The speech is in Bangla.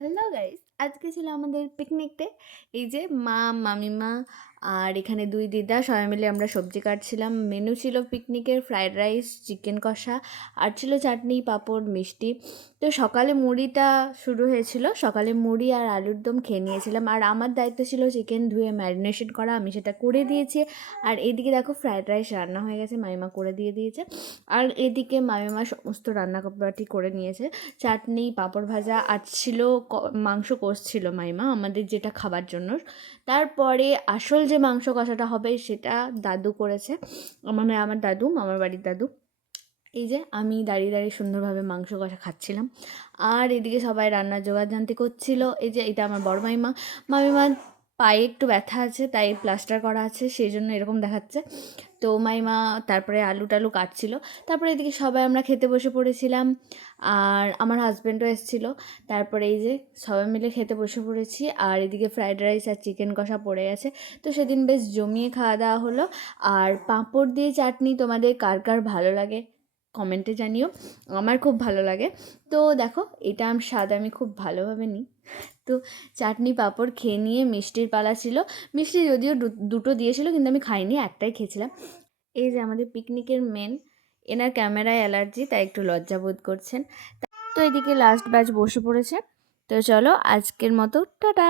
হ্যালো গাইস, আজকে ছিল আমাদের পিকনিক ডে। এই যে মা, মামিমা আর এখানে দুই দিদা সবাই মিলে আমরা সবজি কাটছিলাম। মেনু ছিল পিকনিকের ফ্রাইড রাইস, চিকেন কষা আর ছিল চাটনি, পাঁপড়, মিষ্টি। তো সকালে মুড়িটা শুরু হয়েছিল, সকালে মুড়ি আর আলুর দম খেয়ে নিয়েছিলাম। আর আমার দায়িত্ব ছিল চিকেন ধুয়ে ম্যারিনেশন করা, আমি সেটা করে দিয়েছি। আর এদিকে দেখো ফ্রাইড রাইস রান্না হয়ে গেছে, মামিমা করে দিয়েছে। আর এদিকে মামিমা সমস্ত রান্নাবাটি করে নিয়েছে। চাটনি, পাঁপড় ভাজা আর ছিল মাংস কষছিল মাইমা আমাদের যেটা খাবার জন্য। তারপরে আসল যে মাংস কষাটা হবে সেটা দাদু করেছে, মানে আমার দাদু, মামার বাড়ির দাদু। এই যে আমি দাঁড়িয়ে দাঁড়িয়ে সুন্দরভাবে মাংস কষা খাচ্ছিলাম। আর এদিকে সবাই রান্নার জোগাড়যন্ত্র করছিল। এই যে এটা আমার বড় মাইমা। মামিমার পায়ে একটু ব্যথা আছে, তাই প্লাস্টার করা আছে, সেই জন্য এরকম দেখাচ্ছে। তো মাইমা তারপরে আলু টালু কাটছিল। তারপরে এদিকে সবাই আমরা খেতে বসে পড়েছিলাম। আর আমার হাজব্যান্ডও এসেছিলো। তারপরে এই যে সবাই মিলে খেতে বসে পড়েছি। আর এদিকে ফ্রাইড রাইস আর চিকেন কষা পড়ে গেছে। তো সেদিন বেশ জমিয়ে খাওয়া দাওয়া হলো। আর পাঁপড় দিয়ে চাটনি তোমাদের কার কার ভালো লাগে কমেন্টে জানিও। আমার খুব ভালো লাগে। তো দেখো এটা স্বাদ আমি খুব ভালোভাবে নিই। তো চাটনি পাঁপড় খেয়ে নিয়ে মিষ্টির পালা ছিল। মিষ্টি যদিও দুটো দিয়েছিল, কিন্তু আমি খাইনি, একটাই খেয়েছিলাম। এই যে আমাদের পিকনিকের মেন, এনার ক্যামেরায় অ্যালার্জি, তাই একটু লজ্জা বোধ করছেন। তো এদিকে লাস্ট ব্যাচ বসে পড়েছে। তো চলো আজকের মতো টাটা।